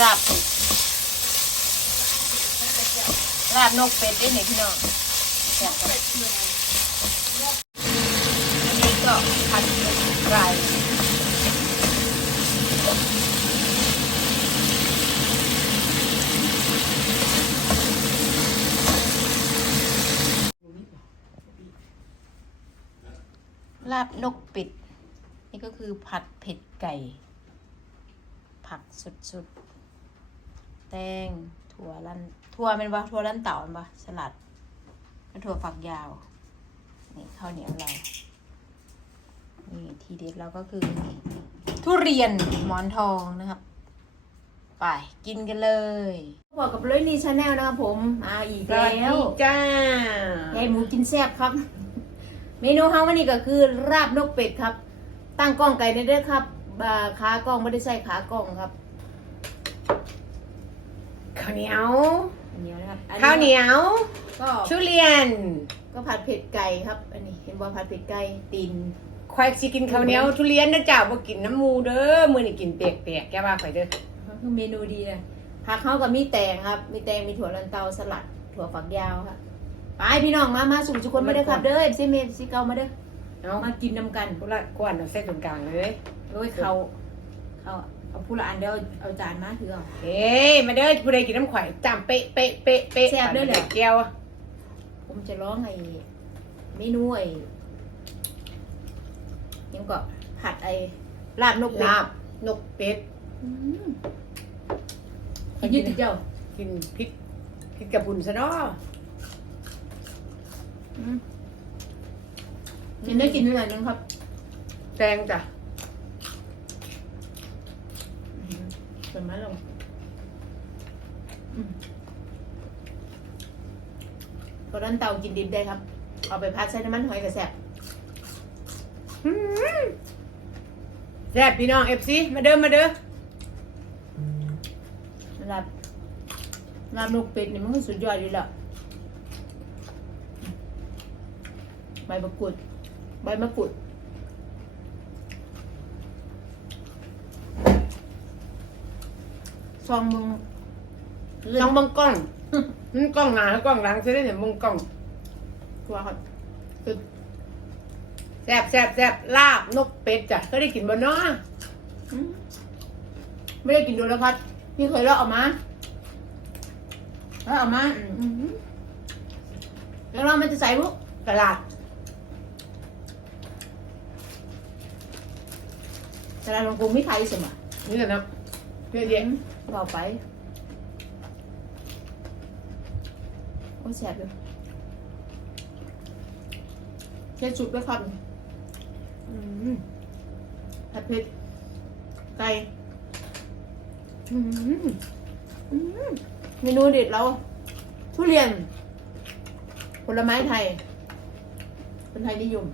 ราบราบนกเป็ดได้หนพี่น้องแซ่บครับอันนี้ก็ผัดไก่ลาบนกเป็ดนี่ก็คือผัดเผ็ดไก่ ผักสุดๆ ตงถั่วลันถั่วเป็นปะถั่วลันเต่าเป็นปะสลัดก็ถั่วฝักยาว นี่ข้าวเหนียวเรานี่ทีเด็ดเราก็คือ ทุเรียนหมอนทองนะครับ ไปกินกันเลยบอกกับเลยนี่ชาแนลนะครับผมมาอีกสวัสแล้วดีจ้ายายหมูกินแซ่บครับ เมนูเฮาวันนี้ก็คือราบนกเป็ดครับ ตั้งกล้องไก่ในเด้อครับบาขากล้องไม่ได้ใส่ขากล้องครับ ข้าวเหนียวอันนี้นะครับอัข้าวเหนียวก็ทุเรียนก็ผัดเผ็ดไก่ครับ อันนี้เห็นบ่ผัดเผ็ดไก่ตีนควายสิกินข้าวเหนียวทุเรียนนะจ้าบ่กินน้ำมูเด้อมื้อนี้กินเปียกๆแกว่าข่อยเด้อคือเมนูดีเลยผักเขากับมีแตงครับ มีแตงมีถั่วลันเตาสลัด ถั่วฝักยาวครับไปพี่น้องมามาสู่ทุกคนมาเด้อครับเด้อซิเมซิเกามาเด้อเอามากินนำกันผู้ละกวนเอาใส่ตรงกลางเลยโอ้ยเขาเขา เอาผู้ละอันเดียวเอาจานมาถือเอาเฮ้ยมาเด้อผู้ใดกินน้ำข่อยจำเป๊ะเป๊ะเป๊ะเป๊ะแซ่บเด้อเหรอแก้วผมจะร้องไอ้เมนูไอ้ยังก็ผัดไอ้ลาบนกเป็ดลาบนกเป็ด อืมขยืดติเจ้ากินพริกพริกกระบุนซะเนาะอืมกินได้กินหน่อยนึงครับ แตงจ้ะ เปิดมาลงอืมก็ด้านเตากินดิบได้ครับ เอาไปพัดใส่น้ำมันหอยกระแสบอืมแซ่บพี่น้อง FC มาเด้อมาเด้อลาบลาบนกเป็ดนี่มันก็สุดยอดอยู่แล้วใบมะกรูดใบมะกรูด ซองมึงต้องเบังกล้องอืมกล้องหน้าแล้วกล้องหลังจะได้เห็นมึงกล้องตัวครับแซ่บแซ่บแซ่บลาบนกเป็ดจ้ะก็ได้กินบ่เนาะอืมไม่ได้กินดูแล้วครับพี่เคยเล่าออกมาแล้วออกมาอืมแล้วเรามันจะใส่ลูกตลาดแต่เราลงกรุงไม่ไทยสิมะนี่แหละเนาะเยอะแยะ เราไป โอ้ยแสบเลยเช็ดชุดด้วยครับอืมผัดเผ็ดไก่อืมอืมเมนูเด็ดเราทุเรียน ผลไม้ไทยคนไทยนิยม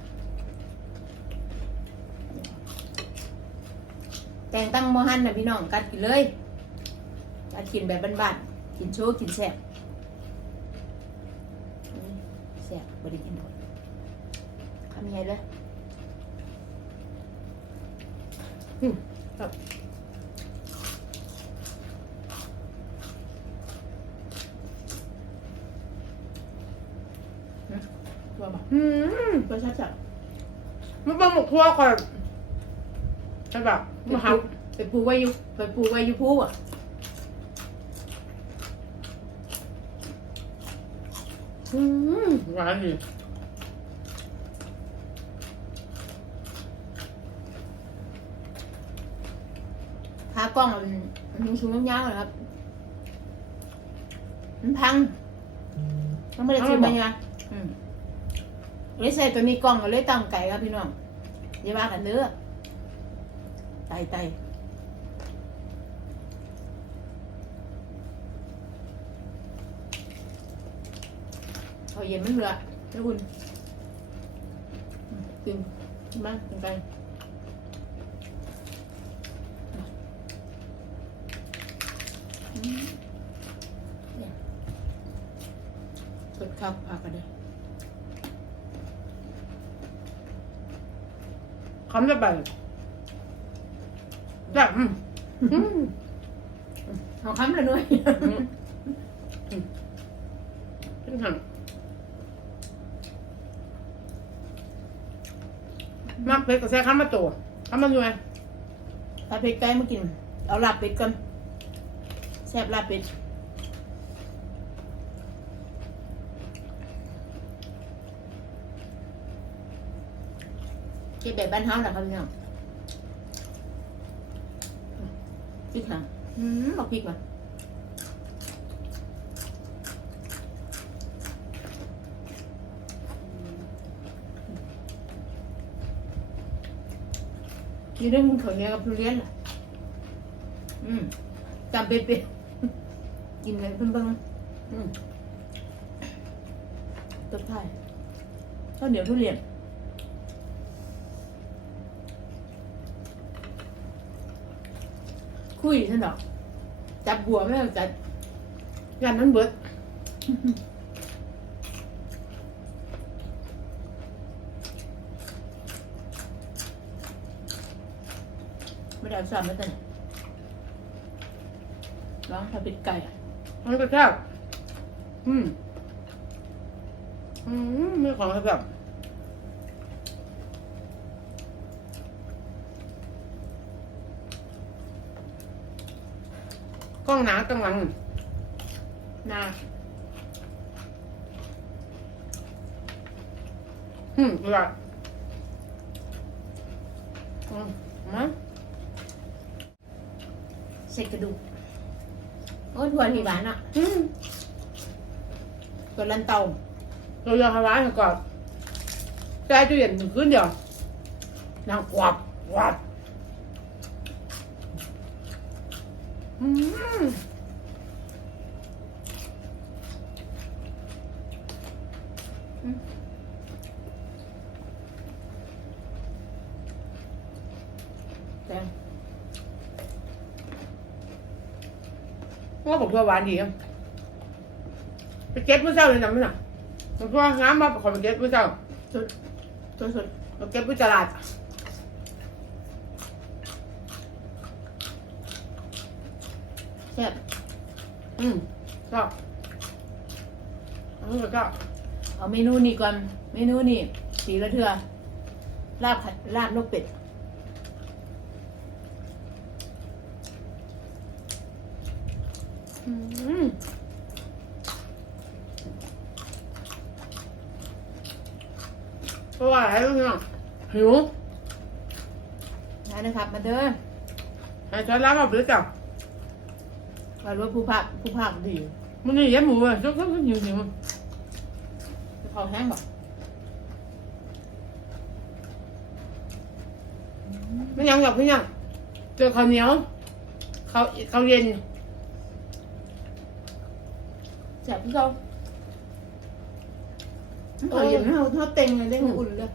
แกงตั้งโมหันนะพี่น้องกัดกินเลย กัดกินแบบบ้านๆกินโชว์กินแซ่บอืมแซ่บบไดิกินโดนคำใหญ่เลยอืมครับตัวบอกอืมตัวชัดจัดมันเป็นหมกทั่วก่อนใช่ป่ะไปมาปูหาไปปูไว้อยู่ไปปูไว้อยู่พูอะ อืมหวานดีขากล้องมันมันชูมันยาวเลยครับ มันพังมันไม่ได้ซื้อมาไงอืมเลยใส่ตัวนี้กล้องก็เลยตั้งไก่ครับพี่น้องอย่าว่ากันเด้อไตไต เอาเย็นมันเหลือเจ้าคุณอืมกินกินมากินไปเนี่ยสดครับพากันเลยคำจะแบบแบบอืมอืมเอาคำละหน่วยอืมอืมขึ้นหัง มากเพชรก็ใส่ข้ามมาตัวข้ามมาด้วยลาเป็ดไก่มากิน เอาลาบเป็ดก่อนแซ่บลาบเป็ดก็บแบบบ้านเฮาแหละครับพี่น้องพริกหางอืมเอาพริกมา นี่ได้มึงเขาวเนี้ยกับทุเรียนล่ะอืมจำเป็นเป็นกินเลยเพิ่งเบิ่งอืมตบท้ายข้าวเหนียวทุเรียนคุยฉันดอกจับบัวไม่เอาจับยานนั้นเบิด ไม่ได้เอาสามมาแต่ไหนร้องถ้าเป็นไก่อะมันก็แซ่บอืม อืมมีของแบบกล้องหนากลางหลังนาอืมเวลาอืมมา เศษกระดูกโอ้ยถั่วนี่หวานอะอืมตัวลันเตาเราจะทำร้ายมันก่อนใจตู้เย็นหนึ่งคืนเดียวนางกวับกวับอืม ว่าบอกว่าหวานดีอะไปเก็บเมื่อเช้าเลยนะมั้ยน่ะมันก็น้ำมาขอไปเก็บเมื่อเช้าสุดตัวสดไปเก็บที่ตลาดแซ่บอืมชอบอันนี้ก็ชอบเอาเมนูนี้ก่อน เมนูนี้สีละเทือลาบผัดลาบนกเป็ด อืมเพราะว่าอะไรรู้ไหมหิวนะนะครับ มาเด้อไอ้ช้อนล้างเอาไปเลยจ้ะมารู้ผู้ภาคผู้ภาคดีมันนี่ยัดหมูอะชอบชอบหิวหิวเขาแห้งบอกไม่ยังหรอกพี่ยังเจอข้าวเหนียวข้าวข้าวเย็น แซ่บพี่เขาเขาเย็นไม่เอาทอดเต็งเลยได้อุ่นเลย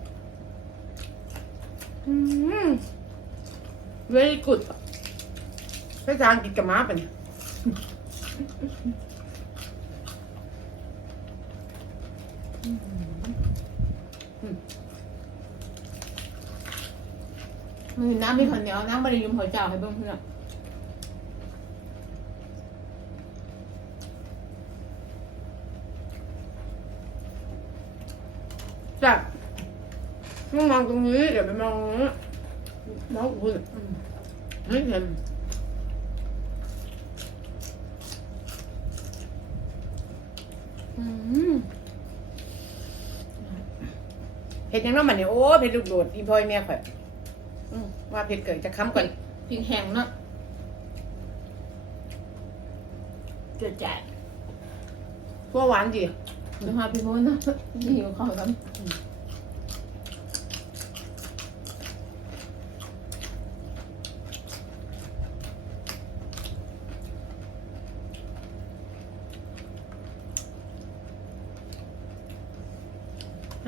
อืม very good ภาษาอังกฤษกับม้าปะเนี่ยมือน้ำมีข้าวเหนียวน้ำบริยมหัวเจ้าให้เบิ่งเพื่อน จับ มึงมองตรงนี้เดี๋ยวไปมองตรงนี้มองคุณอืมไม่เห็นอืมเห็ดยังน้องมันเนี่ยโอ้เผ็ดลูกโดดอีพอยแม่ข่อยอืมว่าเผ็ดเกิดจะค้ำก่อนพริกแห้งเนาะเกิดจากพวกหวานดีจะมาพี่โมนนะหิวข้าวกัน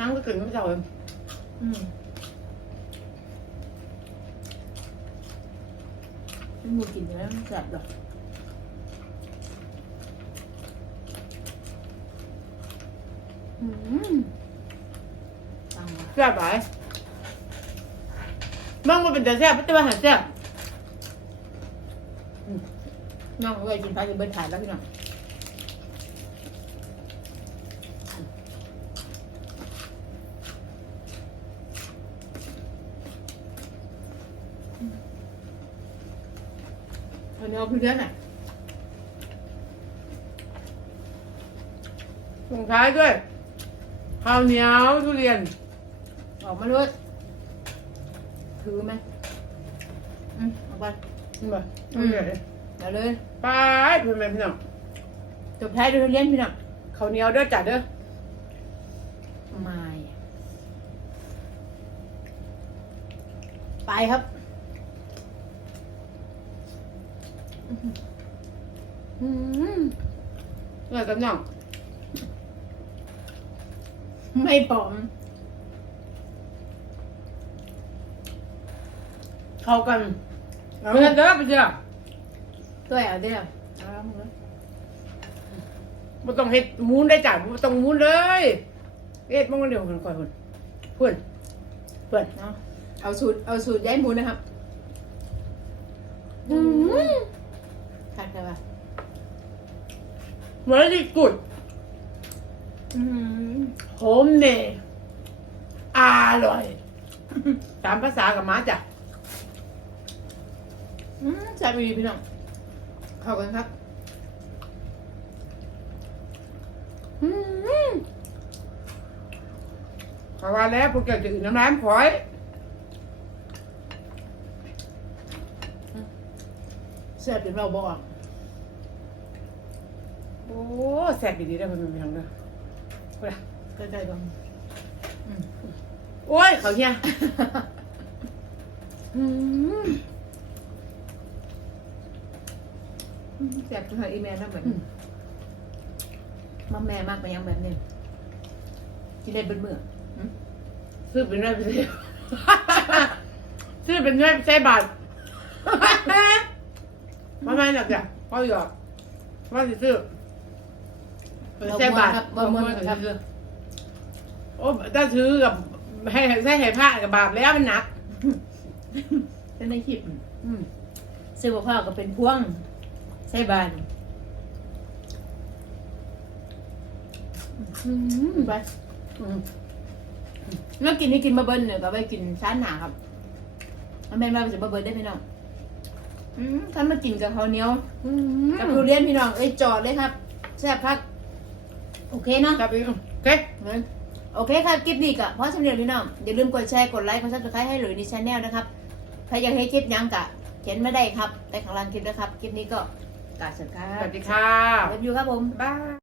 น้ำก็กลิ่นไม่เท่าเลยอืมไม่มูกินแล้วมันแซ่บดอกอืมตังว่ะแซ่บหลายมั่งว่าเป็นแต่แซ่บแต่ว่าหาแซ่บน้องเลยกินไปกินเบิร์ดถ่ายแล้วพี่น้อง เอาเนื้อพี่เลี้ยงหน่อยลงท้ายด้วย ข้าวเหนียวทุเรียน ออกมาเลยถือไหมอืมเอาไปนี่บ่อืมเดี๋ยวเลยไปเพื่อนแม่พี่น้องจบท้ายด้วยทุเรียนพี่น้องข้าวเหนียวเด้อจ้ะเด้อไม่ไปครับ อืมเมื่อกับน้องไม่ผอม เข้ากันเพื่อนเด้อไปเจ้าด้วยเอาเดี๋ยวเอามึงเลยบ่ต้องเฮ็ดหมูนได้จ้ะบ่ต้องหมูนเลยเฮ็ดมันเดี๋ยวคนคอยคนเพื่อนเพื่อนเนาะเอาสูตรเอาสูตรย้ายหมูนะครับ อืม ตัดไปป่ะเหมือนที่กุดอืมโฮมเน่อร่อยตามภาษากับหมาจ้ะอืมแซ่บดีพี่น้องเข้ากันครับ อืมเพราะว่าแล้วพวกเจ้าจะอื่นน้ำร้านพลอยแซ่บจนเราบอก โอ้แซ่บดีๆได้อเพิ่นเป็นยังเด้อไปละใกล้ๆกันอืมโอ้ยเขาเนี่ยอืมแซ่บจนหาอีเมลนะเหมือนมาแม่มากไปยังแบบนี้กินได้เบิดเมื่ออืมซื้อเป็นเนื้อไปใส่ซื้อเป็นเนื้อไปใส่บาท มาไม่หนักจ้ะพ่อหยอกว่าสิซื้อเป็น ใส่บาทครับบ่ม่วนครับโอ้ถ้าซื้อกับให้ใส่ให้ผ้ากับบาปแล้วมันหนักจะในคลิปอืมซื้อกับข้าวก็เป็นพวง ใส่บานอืมไปอืมแล้วกินนี่กินมาเบิ้ลเนี่ยก็ไปกินชั้นหนาครับมันเป็นมาเป็นมาเบิ้ลได้พี่น้องอืมท่านมากินกับข้าวเหนียวอืมกับทุเรียนพี่น้องเอ้ยจอดเลยครับแซ่บครับ โอเคเนาะ จับอีกโอเคงั้นโอเคครับคลิปนี้ก็เพราะสำเร็จพี่น้องอย่าลืมกดแชร์ กดไลค์ กดซับสไครต์ให้หลุยในชาแนลนะครับ ใครอยากให้คลิปหยังกะเขียนมาได้ครับ แต่ข้างล่างคลิปนะครับ คลิปนี้ก็กาสดครัสบวัสดีค่ะเลิฟยูครับผม บ๊ายบาย